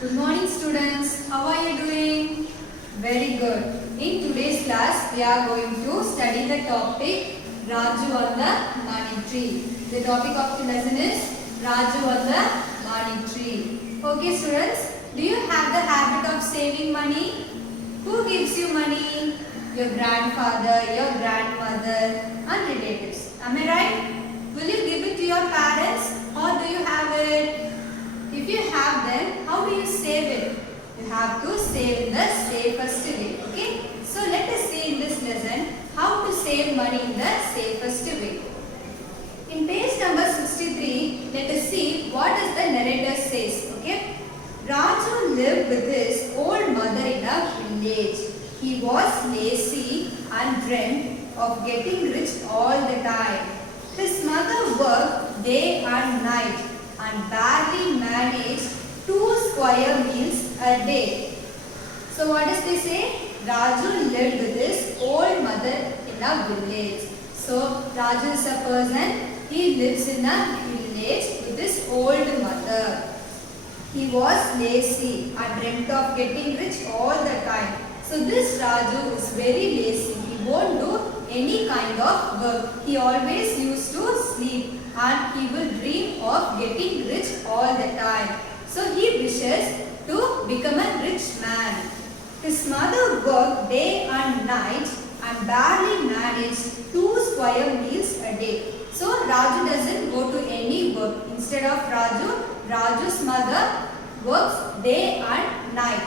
Good morning students. How are you doing? Very good. In today's class, we are going to study the topic Raju on the money tree. The topic of the lesson is Raju on the money tree. Okay students, do you have the habit of saving money? Who gives you money? Your grandfather, your grandmother and relatives. Am I right? Will you give it to your parents or do you have it? If you have them, how do you save it? You have to save in the safest way. Okay? So let us see in this lesson how to save money in the safest way. In page number 63, let us see what does the narrator says. Okay? Raju lived with his old mother in a village. He was lazy and dreamt of getting rich all the time. His mother worked day and night and barely managed 2 square meals a day. So what does they say? Raju lived with his old mother in a village. So Raju is a person, he lives in a village with his old mother. He was lazy and dreamt of getting rich all the time. So this Raju is very lazy. He won't do any kind of work. He always used to sleep and he will dream of getting rich all the time. So he wishes to become a rich man. His mother worked day and night and barely managed 2 square meals a day. So Raju doesn't go to any work. Instead of Raju, Raju's mother works day and night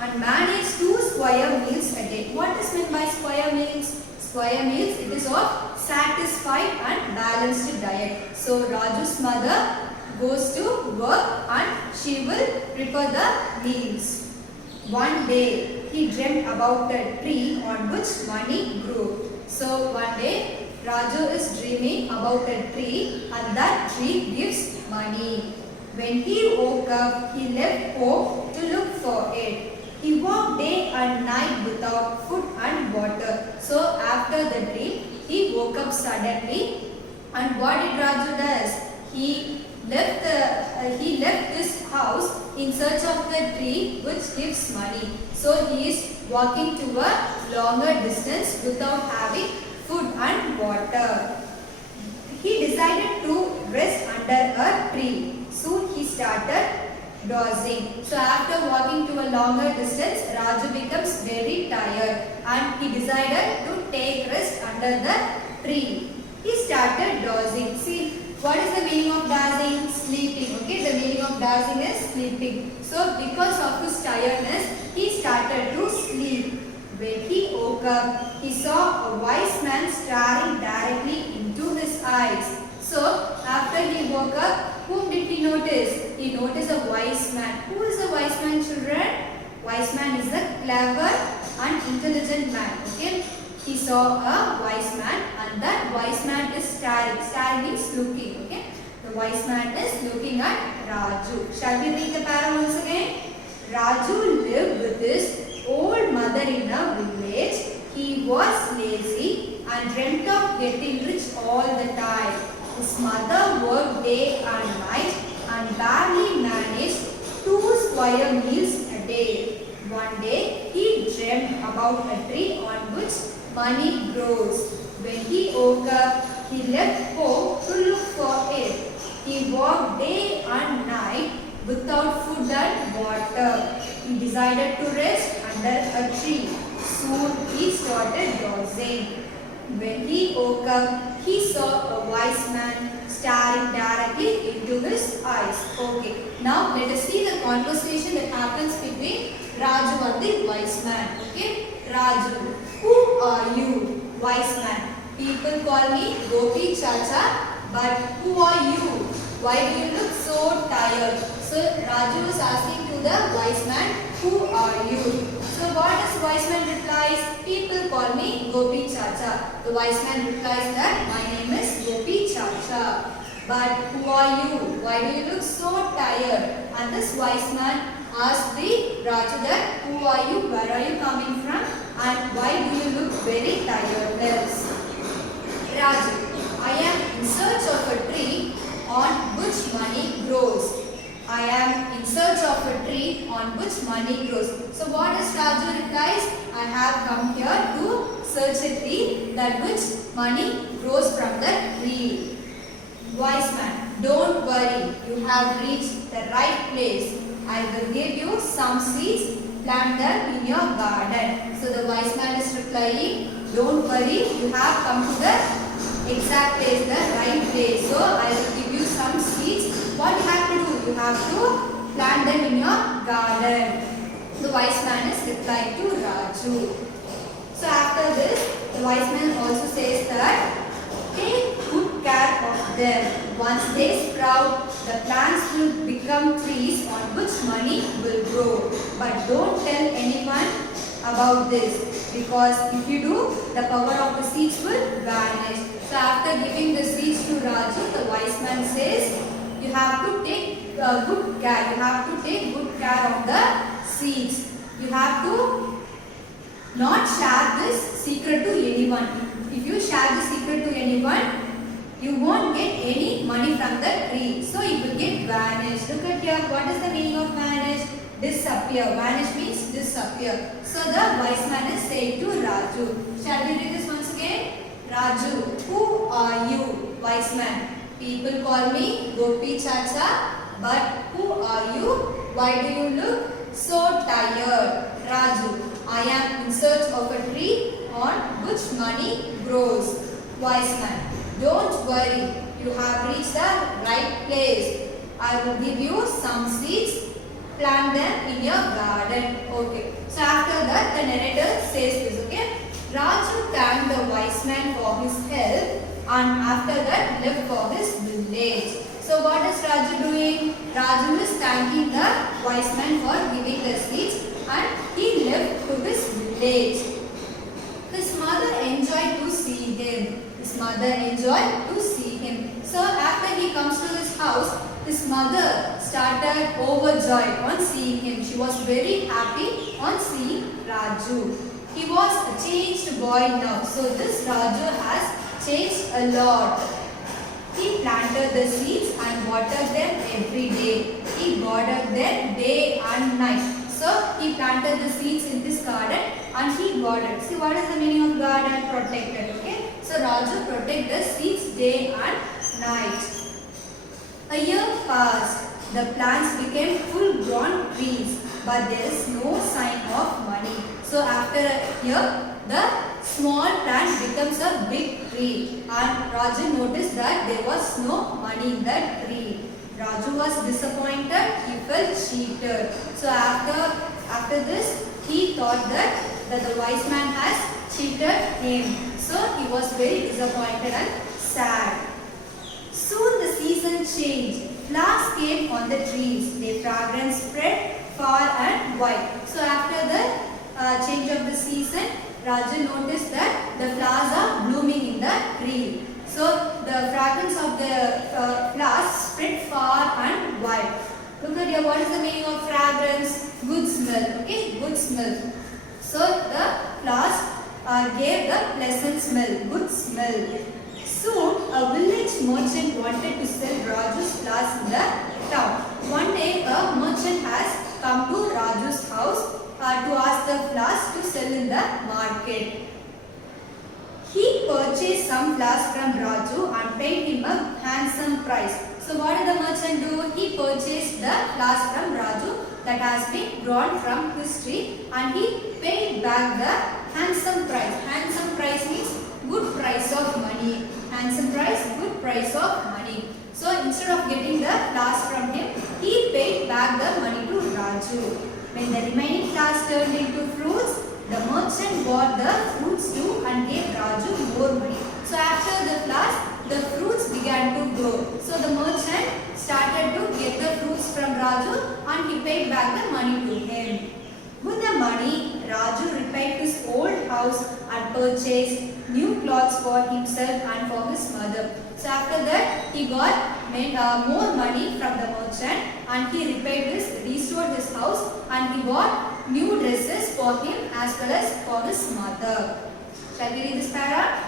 and manage 2 square meals a day. What is meant by square meals? Square meals, it is of satisfied and balanced diet. So Raju's mother goes to work and she will prepare the meals. One day he dreamt about a tree on which money grew. So one day Raju is dreaming about a tree and that tree gives money. When he woke up, he left home to look for it. He walked day and night without food and water. So after the dream, he woke up suddenly. And what did Raju does? He left this house in search of the tree which gives money. So he is walking to a longer distance without having food and water. He decided to rest under a tree. Soon he started dozing. So after walking to a longer distance, Raju becomes very tired and he decided to take rest under the tree. He started dozing. See, what is the meaning of dozing? Sleeping. Okay, the meaning of dozing is sleeping. So because of his tiredness, he started to sleep. When he woke up, he saw a wise man staring directly into his eyes. So after he woke up, whom did he notice? He noticed a wise man. Who is a wise man, children? Wise man is a clever and intelligent man. Okay? He saw a wise man and that wise man is staring. Staring means looking. Okay? The wise man is looking at Raju. Shall we read the para once again? Raju lived with his old mother in a village. He was lazy and dreamt of getting rich all the time. His mother worked day and night and barely managed 2 square meals a day. One day, he dreamt about a tree on which money grows. When he woke up, he left home to look for it. He walked day and night without food and water. He decided to rest under a tree. Soon, he started dozing. When he woke up, he saw a wise man staring directly into his eyes. Okay, now let us see the conversation that happens between Raju and the wise man. Okay, Raju, who are you, wise man? People call me Gopi Chacha, but who are you? Why do you look so tired? So Raju is asking to the wise man, who are you? So what does wise man replies? People call me Gopi Chacha. The wise man replies that my name is Gopi Chacha. But who are you? Why do you look so tired? And this wise man asked the Raju that who are you? Where are you coming from? And why do you look very tired? Raju, I am in search of a tree on which money grows. I am in search of a tree on which money grows. So what does Raju replies? I have come here to search a tree that which money grows from the tree. Wise man, don't worry, you have reached the right place. I will give you some seeds, plant them in your garden. So the wise man is replying, don't worry, you have come to the exact place, the right place. So I will give you some seeds. What you have to do? You have to plant them in your garden. The wise man is replying to Raju. So after this, the wise man also says that take good care of them. Once they sprout, the plants will become trees on which money will grow. But don't tell anyone about this, because if you do, the power of the seeds will vanish. So after giving the seeds to Raju, the wise man says, you have to take good care. You have to take good care of the seeds. You have to not share this secret to anyone. If you share the secret to anyone, you won't get any money from the tree. So it will get vanished. Look at here. What is the meaning of vanish? Disappear. Vanish means disappear. So the wise man is saying to Raju. Shall we read this once again? Raju, who are you? Wise man. People call me Gopi Chacha. But who are you? Why do you look so tired? Raju, I am in search of a tree on which money grows. Wise man, don't worry, you have reached the right place. I will give you some seeds, plant them in your garden. Okay. So after that, the narrator says this. Okay. Raju thanked the wise man for his help, and after that left for his village. So what is Raju doing? Raju is thanking the wise man for giving the seeds, and he left to his village. His mother enjoyed to see him. So after he comes to his house, his mother started overjoyed on seeing him. She was very happy on seeing Raju. He was a changed boy now. So this Raju has changed a lot. He planted the seeds and watered them every day. He watered them day and night. So he planted the seeds in this garden and he watered. See, what is the meaning of garden? Protected. Okay. So Raju protected the seeds day and night. A year passed. The plants became full-grown trees, but there is no sign of money. So after a year, the small plant becomes a big tree, and Raju noticed that there was no money in that tree. Raju was disappointed. He felt cheated. So after this, he thought that the wise man has cheated him. So he was very disappointed and sad. Soon the season changed. Flowers came on the trees. Their fragrance spread far and wide. So after the change of the season, Raju noticed that the flowers are blooming in the tree. So the fragrance of the flowers spread far and wide. Look at here. What is the meaning of fragrance? Good smell. Okay, good smell. So the flowers gave the pleasant smell. Good smell. Soon, a village merchant wanted to sell Raju's flowers in the town. One day, a merchant has come to Raju's house to ask the flowers to sell in the market. He purchased some flowers from Raju and paid him a handsome price. So what did the merchant do? He purchased the flowers from Raju that has been grown from his tree, and he paid back the handsome price. Handsome price means good price of money. Handsome price, good price of money. So instead of getting the flowers from him, he paid back the money to Raju. When the remaining flowers turned into fruits, the merchant bought the fruits too and gave Raju more money. So after the flowers, the fruits began to grow. So the merchant started to get the fruits from Raju and he paid back the money to him. With the money, Raju repaired his old house and purchased new clothes for himself and for his mother. So after that, he got more money from the merchant and he restored his house and he bought new dresses for him as well as for his mother. Shall we read this para?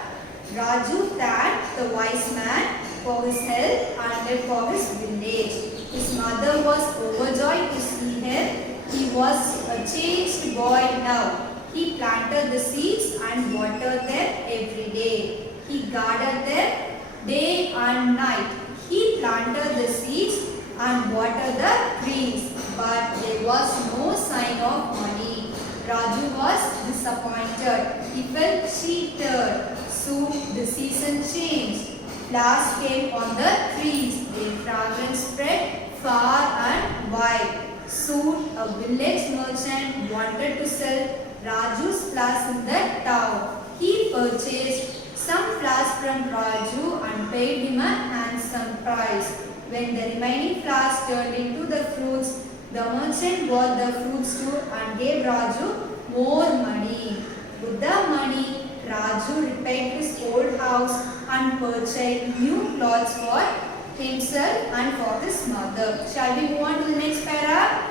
Raju thanked the wise man for his help and left for his village. His mother was overjoyed to see him. He was a changed boy now. He planted the seeds and watered them every day. He guarded them day and night. He planted the seeds and watered the trees, but there was no sign of money. Raju was disappointed. He felt cheated. Soon the season changed. Flowers came on the trees. Their fragrance spread far and wide. Soon a village merchant wanted to sell Raju's flowers in the town. He purchased some flowers from Raju and paid him a handsome price. When the remaining flowers turned into the fruits, the merchant bought the fruits too and gave Raju more money. With the money, Raju repaired his old house and purchased new clothes for himself and for his mother. Shall we move on to the next para?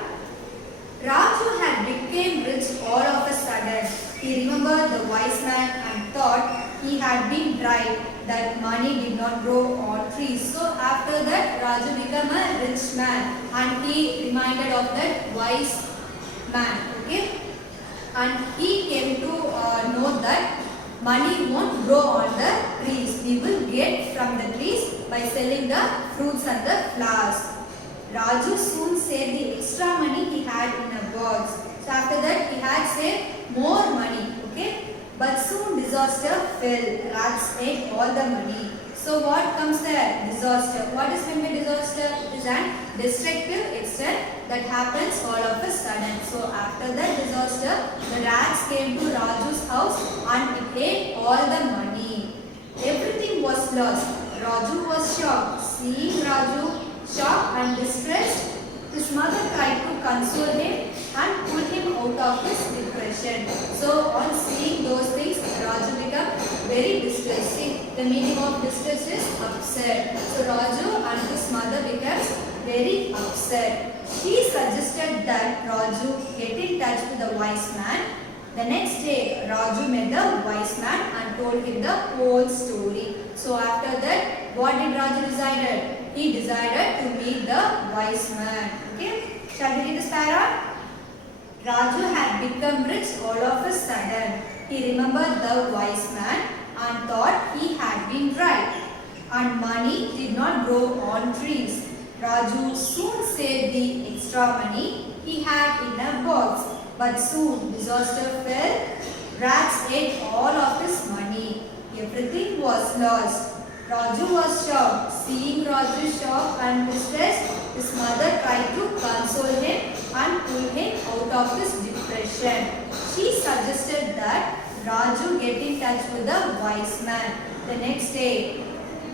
Raju had become rich all of a sudden. He remembered the wise man and thought he had been right that money did not grow on trees. So after that, Raju became a rich man and he reminded of that wise man. Okay, and he came to know that money won't grow on the trees. We will get from the trees by selling the fruits and the flowers. Raju soon saved the extra money he had in a box. So after that he had saved more money. Okay, but soon disaster fell. Rats ate all the money. So what comes there? Disaster. What is meant by disaster? It is an destructive extent that happens all of a sudden. So after that disaster, the rats came to Raju's house and it ate all the money. Everything was lost. Raju was shocked. Seeing Raju shocked and distressed, his mother tried to console him and pull him out of his depression. So on seeing those things, Raju became very distressed. See, the meaning of distress is upset. So Raju and his mother became very upset. She suggested that Raju get in touch with the wise man. The next day, Raju met the wise man and told him the whole story. So after that, what did Raju decide? He decided to meet the wise man. Okay, shall we read this para? Raju had become rich all of a sudden. He remembered the wise man and thought he had been right. And money did not grow on trees. Raju soon saved the extra money he had in a box. But soon disaster fell. Rats ate all of his money. Everything was lost. Raju was shocked. Seeing Raju shocked and distressed, his mother tried to console him and pull him out of his depression. She suggested that Raju get in touch with the wise man. The next day,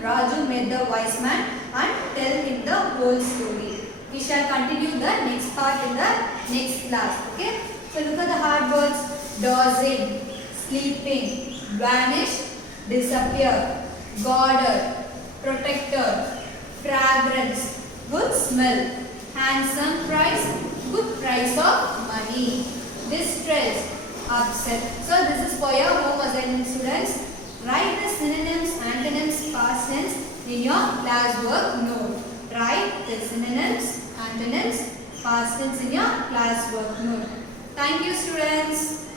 Raju met the wise man and tell him the whole story. We shall continue the next part in the next class. Okay? So look at the hard words. Dozing, sleeping, vanish, disappear, guarded, protected, fragrance, good smell, handsome price, good price of money, distress, upset. So this is for your home assignment, students. Write the synonyms, antonyms, past tense in your classwork note. Write the synonyms, antonyms, past tense in your classwork note. Thank you, students.